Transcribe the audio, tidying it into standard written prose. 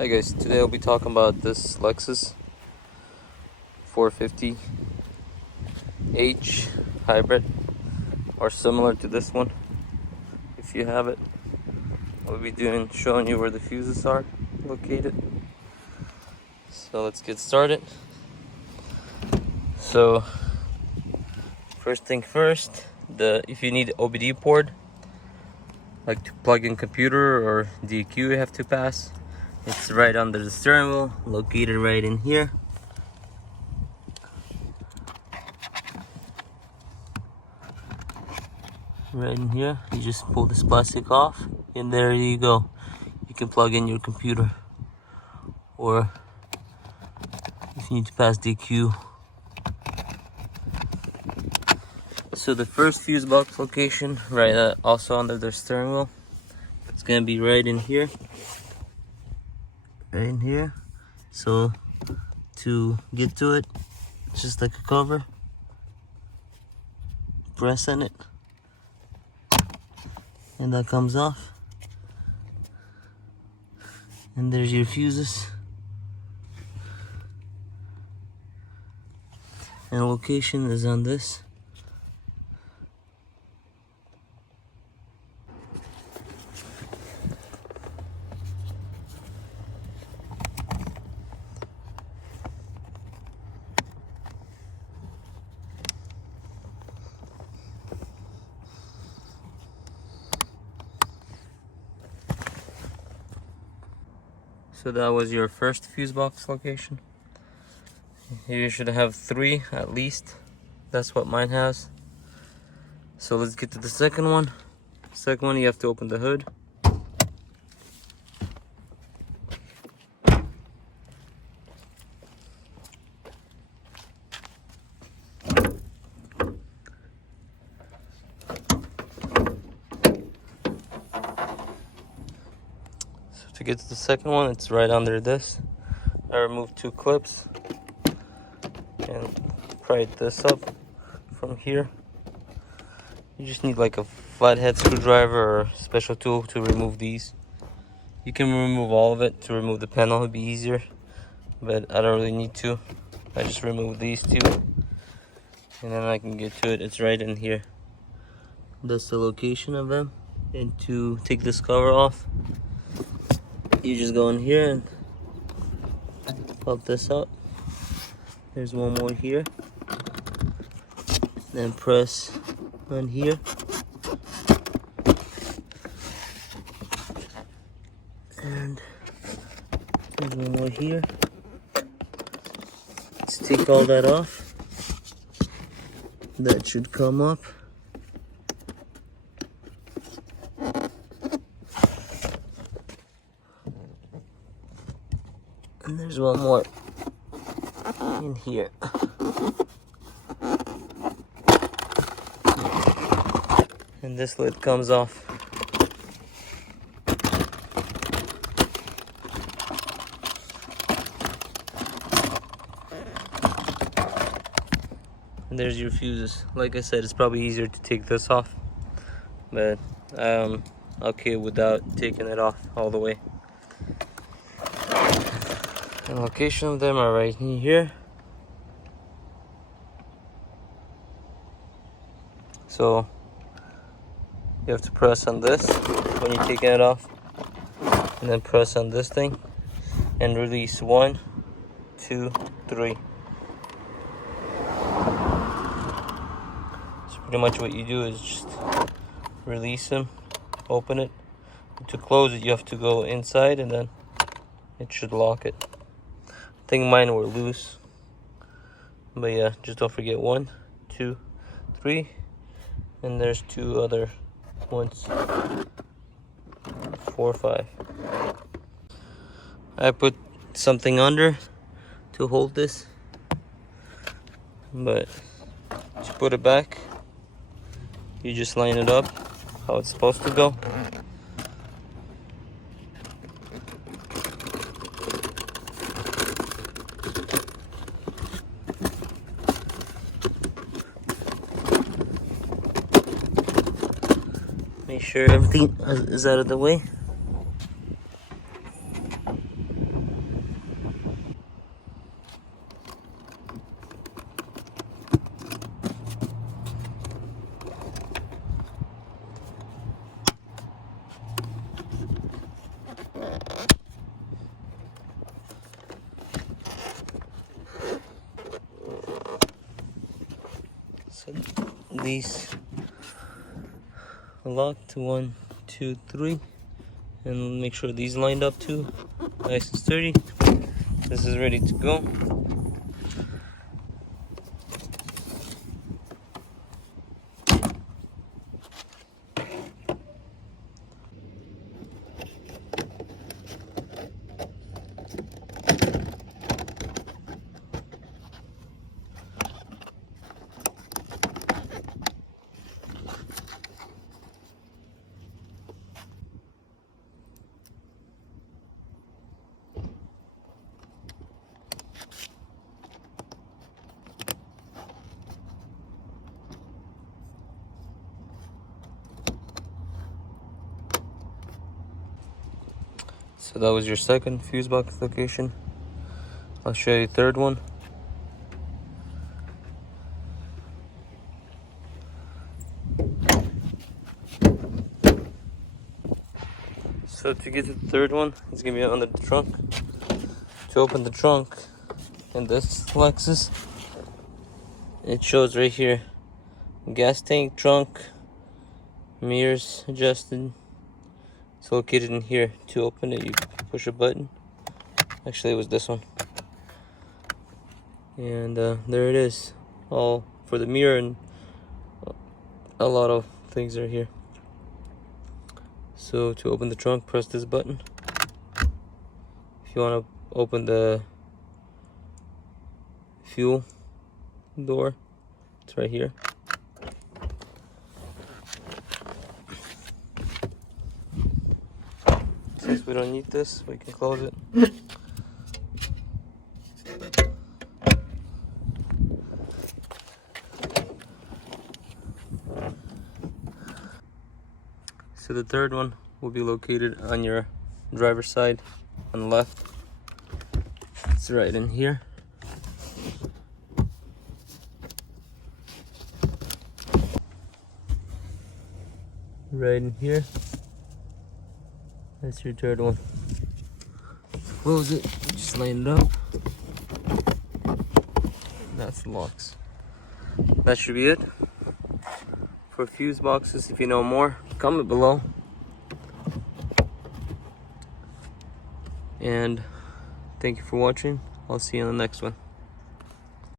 Hi guys, today I'll be talking about this LEXUS 450h hybrid, or similar to this one if you have it. I'll be showing you where the fuses are located. So let's get started. So first thing first, if you need OBD port, like to plug in computer or DQ, you have to pass. It's right under the steering wheel, located right in here. Right in here, you just pull this plastic off, and there you go. You can plug in your computer, or if you need to pass DQ. So the first fuse box location, right, also under the steering wheel, it's gonna be right in here. Right in here. So to get to it, just like a cover, press on it, and that comes off. And there's your fuses. And the location is on this. So that was your first fuse box location. You should have 3 at least. That's what mine has. So let's get to the second one. Second one, you have to open the hood. To get to the second one, it's right under this. I removed 2 clips and pried this up from here. You just need like a flathead screwdriver or special tool to remove these. You can remove all of it. To remove the panel would be easier, but I don't really need to. I just remove these 2 and then I can get to it. It's right in here. That's the location of them. And to take this cover off, you just go in here and pop this up. There's one more here. Then press on here. And there's one more here. Let's take all that off. That should come up. And there's one more in here. And this lid comes off. And there's your fuses. Like I said, it's probably easier to take this off, but I'm okay without taking it off all the way. The location of them are right in here. So you have to press on this when you're taking it off, and then press on this thing and release 1, 2, 3. So pretty much what you do is just release them, open it. To close it, you have to go inside, and then it should lock it. I think mine were loose, but yeah, just don't forget 1, 2, 3, and there's 2 other ones, 4, 5. I put something under to hold this, but to put it back, you just line it up how it's supposed to go. Make sure everything is out of the way. these locked. 1, 2, 3, and make sure these lined up too, nice and sturdy. This is ready to go. So that was your second fuse box location. I'll show you the third one. So to get to the third one, it's gonna be under the trunk. To open the trunk in this Lexus, it shows right here, gas tank, trunk, mirrors adjusted. It's located in here. To open it, you push a button. Actually, it was this one. And there it is. All for the mirror, and a lot of things are here. So to open the trunk, press this button. If you want to open the fuel door, it's right here. Since we don't need this, we can close it. So the third one will be located on your driver's side on the left. It's right in here. Right in here. That's your third one. Close it, just line it up. That's the locks. That should be it. For fuse boxes, if you know more, comment below. And thank you for watching. I'll see you on the next one.